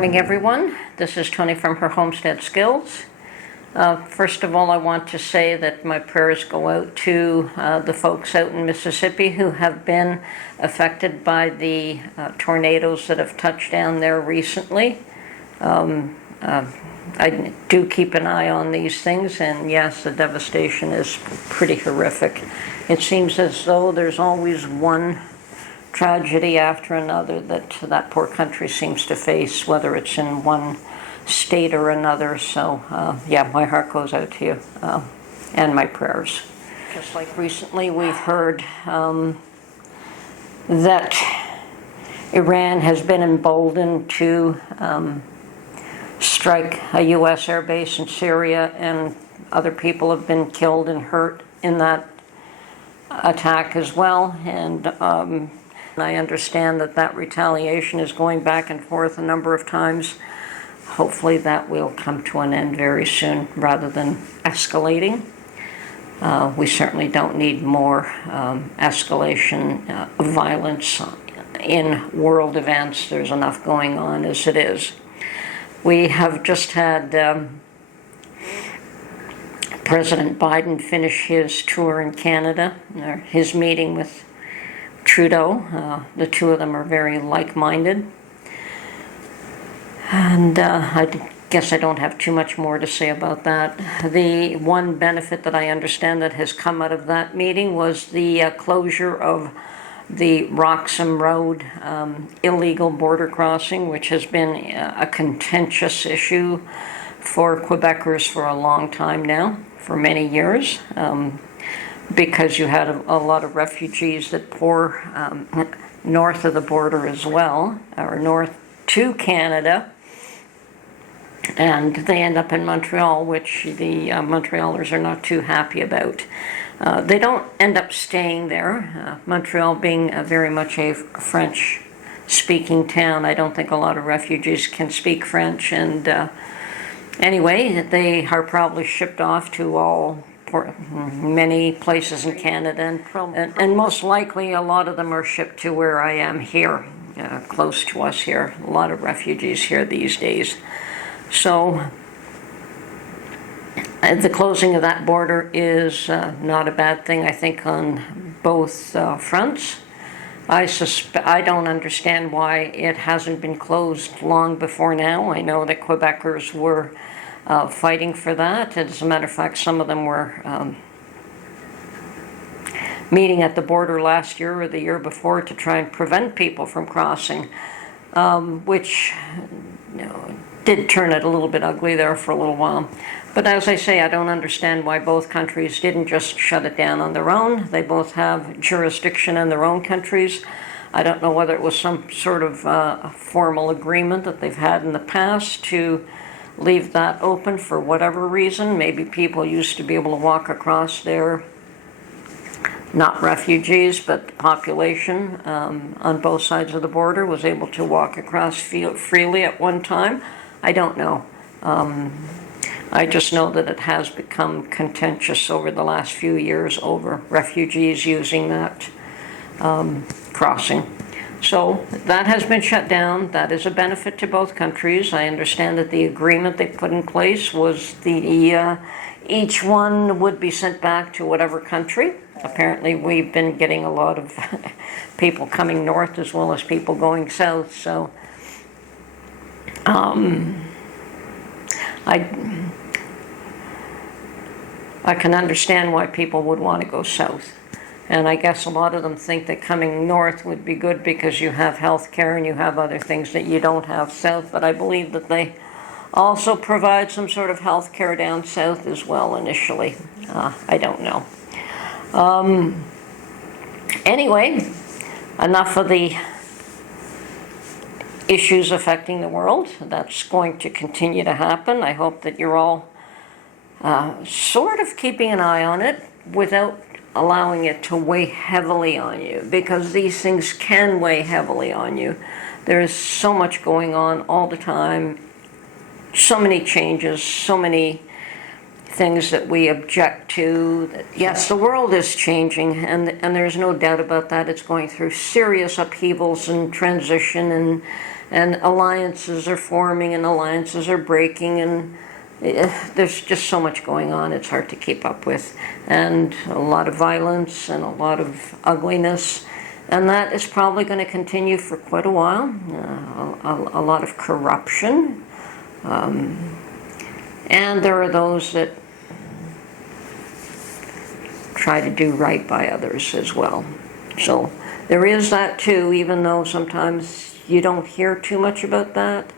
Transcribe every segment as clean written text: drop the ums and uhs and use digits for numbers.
morning, everyone. This is Tony from her Homestead Skills. First of all, I want to say that my prayers go out to the folks out in Mississippi who have been affected by the tornadoes that have touched down there recently. I do keep an eye on these things, and yes, the devastation is pretty horrific. It seems as though there's always one tragedy after another that poor country seems to face, whether it's in one state or another. So yeah, my heart goes out to you, and my prayers. Just like recently we've heard that Iran has been emboldened to strike a U.S. airbase in Syria, and other people have been killed and hurt in that attack as well. And I understand that retaliation is going back and forth a number of times. Hopefully that will come to an end very soon rather than escalating. We certainly don't need more escalation of violence in world events. There's enough going on as it is. We have just had President Biden finish his tour in Canada, or his meeting with Trudeau. The two of them are very like-minded. And I guess I don't have too much more to say about that. The one benefit that I understand that has come out of that meeting was the closure of the Roxham Road illegal border crossing, which has been a contentious issue for Quebecers for a long time now, for many years. Because you had a lot of refugees that pour north of the border as well, or north to Canada, and they end up in Montreal, which the Montrealers are not too happy about. They don't end up staying there. Montreal being very much a French-speaking town, I don't think a lot of refugees can speak French, and anyway, they are probably shipped off to many places in Canada, and most likely a lot of them are shipped to where I am here, close to us here. A lot of refugees here these days. So the closing of that border is not a bad thing, I think, on both fronts. I don't understand why it hasn't been closed long before now. I know that Quebecers were fighting for that. As a matter of fact, some of them were meeting at the border last year or the year before to try and prevent people from crossing, which did turn it a little bit ugly there for a little while. But as I say, I don't understand why both countries didn't just shut it down on their own. They both have jurisdiction in their own countries. I don't know whether it was some sort of formal agreement that they've had in the past to leave that open for whatever reason. Maybe people used to be able to walk across there, not refugees, but the population on both sides of the border was able to walk across freely at one time. I don't know. I just know that it has become contentious over the last few years over refugees using that crossing. So that has been shut down. That is a benefit to both countries. I understand that the agreement they put in place was each one would be sent back to whatever country. Apparently we've been getting a lot of people coming north as well as people going south. So I can understand why people would want to go south. And I guess a lot of them think that coming north would be good because you have health care and you have other things that you don't have south. But I believe that they also provide some sort of health care down south as well initially. I don't know. Anyway, enough of the issues affecting the world. That's going to continue to happen. I hope that you're all sort of keeping an eye on it without allowing it to weigh heavily on you, because these things can weigh heavily on you. There's so much going on all the time, so many changes, so many things that we object to. Yes, the world is changing, and there's no doubt about that. It's going through serious upheavals and transition, and alliances are forming and alliances are breaking, and there's just so much going on, it's hard to keep up with, and a lot of violence and a lot of ugliness, and that is probably going to continue for quite a while. A lot of corruption, and there are those that try to do right by others as well. So there is that too, even though sometimes you don't hear too much about that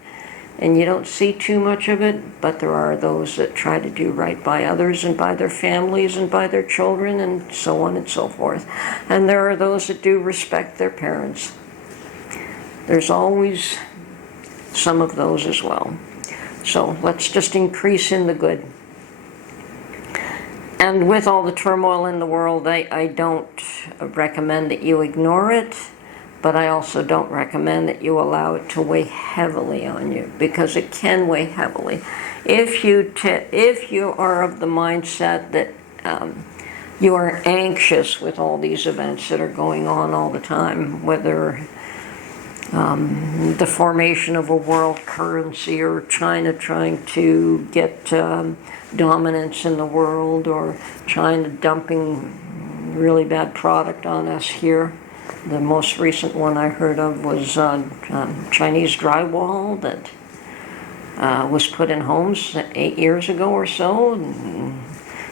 and you don't see too much of it, but there are those that try to do right by others and by their families and by their children and so on and so forth. And there are those that do respect their parents. There's always some of those as well. So let's just increase in the good. And with all the turmoil in the world, I don't recommend that you ignore it, but I also don't recommend that you allow it to weigh heavily on you, because it can weigh heavily. If you are of the mindset that you are anxious with all these events that are going on all the time, whether the formation of a world currency, or China trying to get dominance in the world, or China dumping really bad product on us here. The most recent one I heard of was Chinese drywall that was put in homes 8 years ago or so,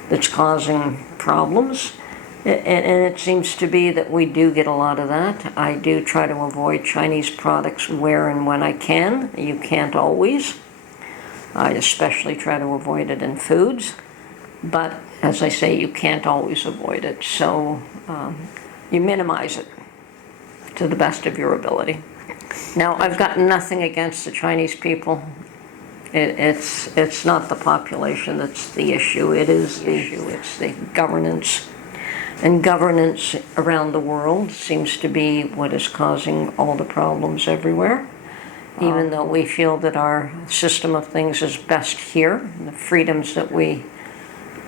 that's causing problems. And it seems to be that we do get a lot of that. I do try to avoid Chinese products where and when I can. You can't always. I especially try to avoid it in foods. But as I say, you can't always avoid it. So you minimize it to the best of your ability. Now, I've got nothing against the Chinese people. It's not the population that's the issue. It is the issue. It's the governance. And governance around the world seems to be what is causing all the problems everywhere. Even though we feel that our system of things is best here, the freedoms that we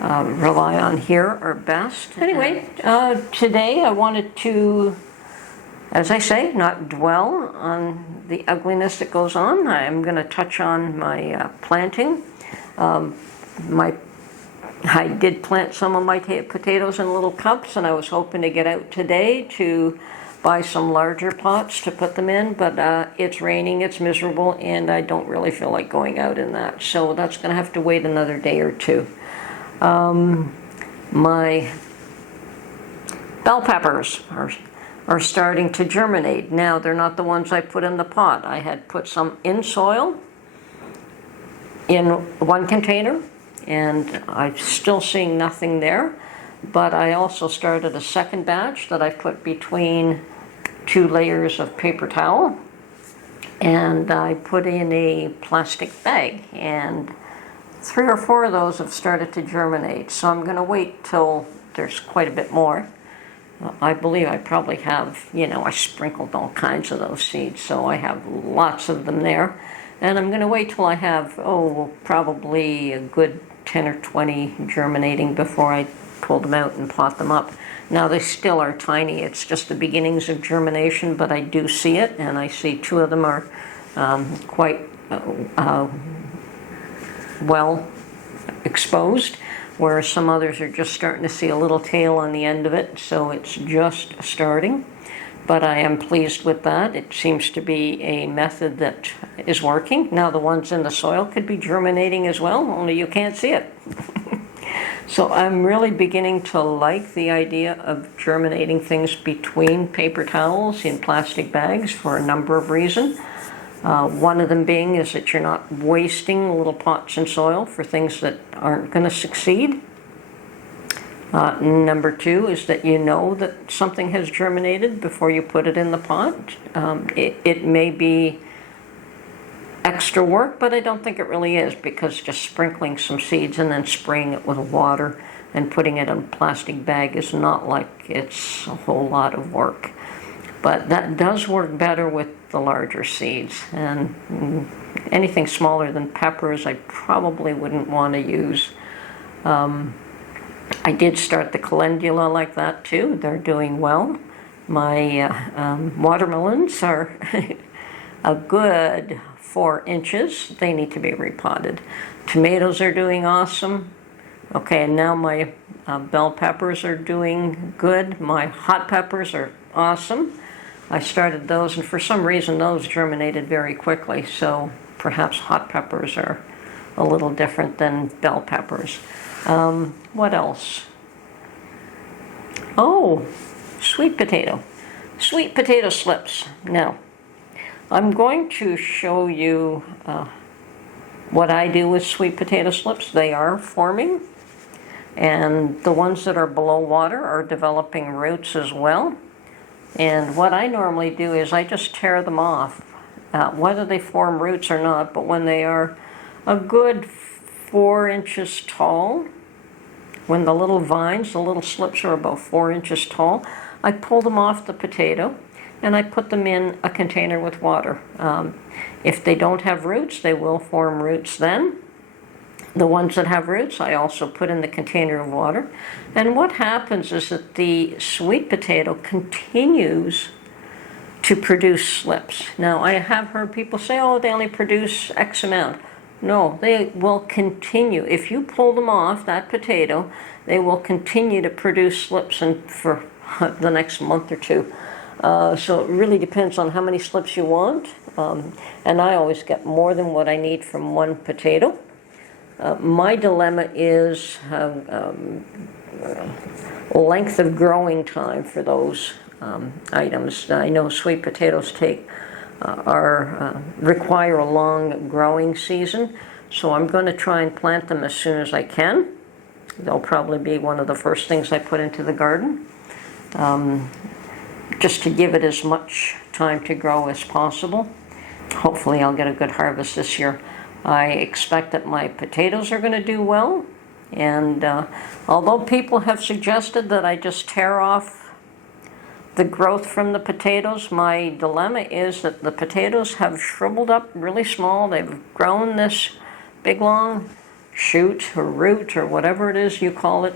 rely on here are best. Anyway, today I wanted to, as I say, not dwell on the ugliness that goes on. I'm going to touch on my planting. I did plant some of my potatoes in little cups, and I was hoping to get out today to buy some larger pots to put them in, but it's raining, it's miserable, and I don't really feel like going out in that. So that's going to have to wait another day or two. My bell peppers are starting to germinate. Now, they're not the ones I put in the pot. I had put some in soil in one container, and I'm still seeing nothing there. But I also started a second batch that I put between 2 layers of paper towel, and I put in a plastic bag, and 3 or 4 of those have started to germinate. So I'm going to wait till there's quite a bit more. I believe I probably have, I sprinkled all kinds of those seeds, so I have lots of them there. And I'm going to wait till I have, probably a good 10 or 20 germinating before I pull them out and pot them up. Now, they still are tiny. It's just the beginnings of germination, but I do see it, and I see 2 of them are quite well exposed, whereas some others are just starting to see a little tail on the end of it, so it's just starting. But I am pleased with that. It seems to be a method that is working. Now, the ones in the soil could be germinating as well, only you can't see it. So I'm really beginning to like the idea of germinating things between paper towels in plastic bags for a number of reasons. One of them being is that you're not wasting little pots in soil for things that aren't going to succeed. Number 2 is that you know that something has germinated before you put it in the pot. It may be extra work, but I don't think it really is, because just sprinkling some seeds and then spraying it with water and putting it in a plastic bag is not like it's a whole lot of work. But that does work better with the larger seeds, and anything smaller than peppers I probably wouldn't want to use. I did start the calendula like that too. They're doing well. My watermelons are a good 4 inches, they need to be repotted. Tomatoes are doing awesome. Okay, and now my bell peppers are doing good. My hot peppers are awesome. I started those, and for some reason those germinated very quickly, so perhaps hot peppers are a little different than bell peppers. What else? Oh, sweet potato. Sweet potato slips. Now, I'm going to show you what I do with sweet potato slips. They are forming, and the ones that are below water are developing roots as well. And what I normally do is I just tear them off, whether they form roots or not, but when they are a good 4 inches tall, when the little vines, the little slips are about 4 inches tall, I pull them off the potato and I put them in a container with water. If they don't have roots, they will form roots then. The ones that have roots, I also put in the container of water. And what happens is that the sweet potato continues to produce slips. Now, I have heard people say, oh, they only produce X amount. No, they will continue. If you pull them off that potato, they will continue to produce slips for the next month or two. So it really depends on how many slips you want. And I always get more than what I need from one potato. My dilemma is length of growing time for those items. I know sweet potatoes require a long growing season, so I'm going to try and plant them as soon as I can. They'll probably be one of the first things I put into the garden, just to give it as much time to grow as possible. Hopefully I'll get a good harvest this year. I expect that my potatoes are going to do well, and although people have suggested that I just tear off the growth from the potatoes, my dilemma is that the potatoes have shriveled up really small. They've grown this big long shoot or root or whatever it is you call it,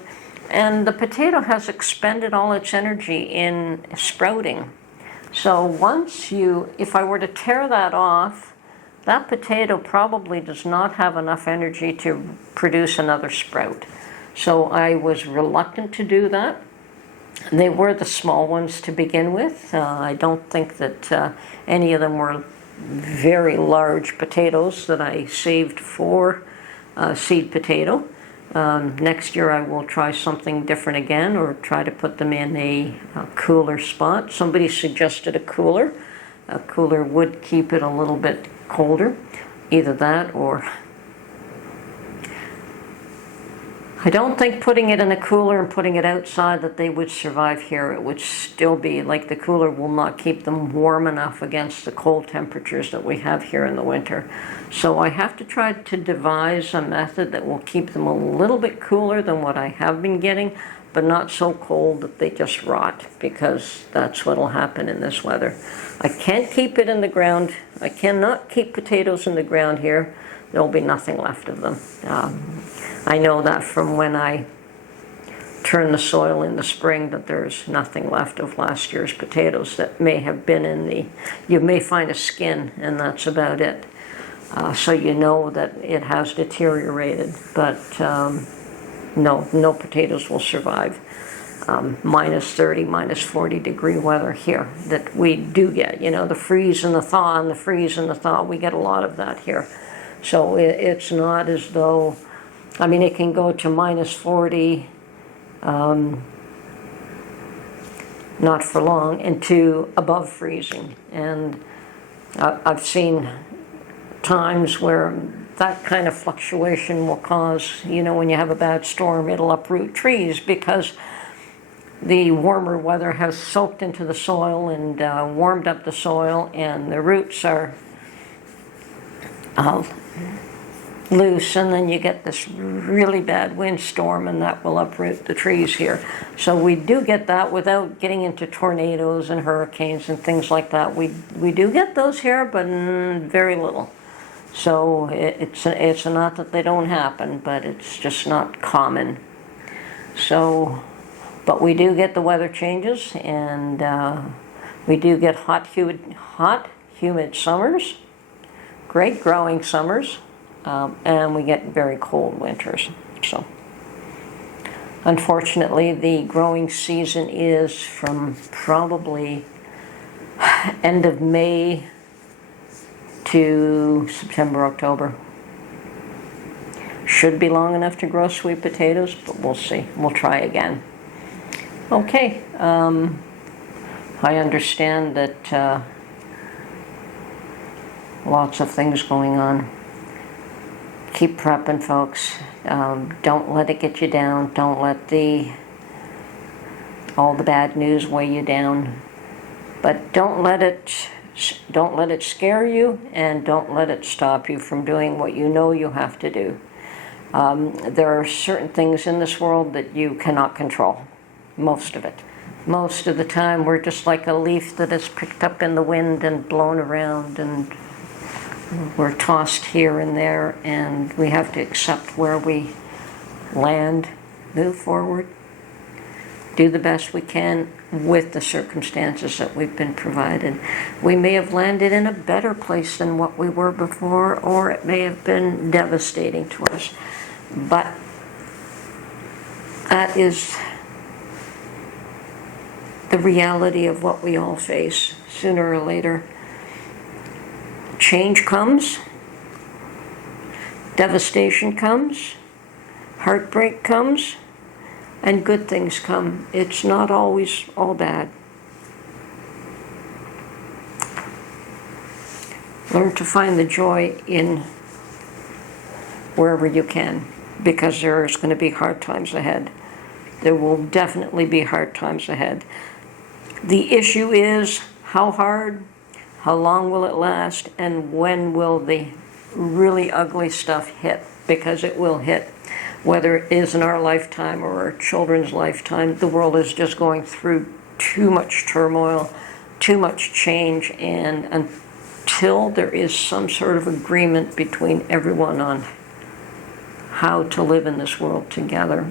and the potato has expended all its energy in sprouting. So if I were to tear that off, that potato probably does not have enough energy to produce another sprout. So I was reluctant to do that. They were the small ones to begin with. I don't think that any of them were very large potatoes that I saved for seed potato. Next year I will try something different again, or try to put them in a cooler spot. Somebody suggested a cooler. A cooler would keep it a little bit colder. Either that, or I don't think putting it in a cooler and putting it outside that they would survive here. It would still be like the cooler will not keep them warm enough against the cold temperatures that we have here in the winter. So I have to try to devise a method that will keep them a little bit cooler than what I have been getting, but not so cold that they just rot, because that's what will happen in this weather. I can't keep it in the ground. I cannot keep potatoes in the ground here. There'll be nothing left of them. I know that from when I turn the soil in the spring, that there's nothing left of last year's potatoes that may have been you may find a skin, and that's about it. So you know that it has deteriorated, but no potatoes will survive minus 30, minus 40 degree weather here that we do get. You know, the freeze and the thaw and the freeze and the thaw, we get a lot of that here. So it's not as though, I mean, it can go to minus 40, not for long, and to above freezing. And I've seen times where that kind of fluctuation will cause, you know, when you have a bad storm, it'll uproot trees because the warmer weather has soaked into the soil and warmed up the soil, and the roots are loose, and then you get this really bad windstorm, and that will uproot the trees here. So we do get that without getting into tornadoes and hurricanes and things like that. We do get those here, but very little. So it's not that they don't happen, but it's just not common. So, but we do get the weather changes, and we do get hot, humid summers, great growing summers, and we get very cold winters. So, unfortunately, the growing season is from probably end of May to September, October. Should be long enough to grow sweet potatoes, but we'll see. We'll try again. Okay, I understand that lots of things going on. Keep prepping, folks. Don't let it get you down. Don't let all the bad news weigh you down. But don't let it scare you, and don't let it stop you from doing what you know you have to do. There are certain things in this world that you cannot control, most of it. Most of the time we're just like a leaf that is picked up in the wind and blown around, and we're tossed here and there, and we have to accept where we land, move forward, do the best we can with the circumstances that we've been provided. We may have landed in a better place than what we were before, or it may have been devastating to us. But that is the reality of what we all face sooner or later. Change comes, devastation comes, heartbreak comes, and good things come. It's not always all bad. Learn to find the joy in wherever you can, because there's going to be hard times ahead. There will definitely be hard times ahead. The issue is how hard, how long will it last, and when will the really ugly stuff hit? Because it will hit. Whether it is in our lifetime or our children's lifetime, the world is just going through too much turmoil, too much change, and until there is some sort of agreement between everyone on how to live in this world together.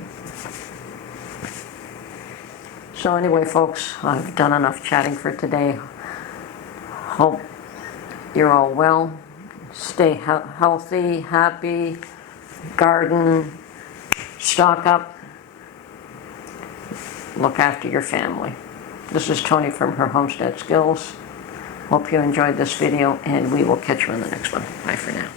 So anyway, folks, I've done enough chatting for today. Hope you're all well. Stay healthy, happy, garden, stock up, look after your family. This is Tony from her Homestead Skills. Hope you enjoyed this video, and we will catch you in the next one. Bye for now.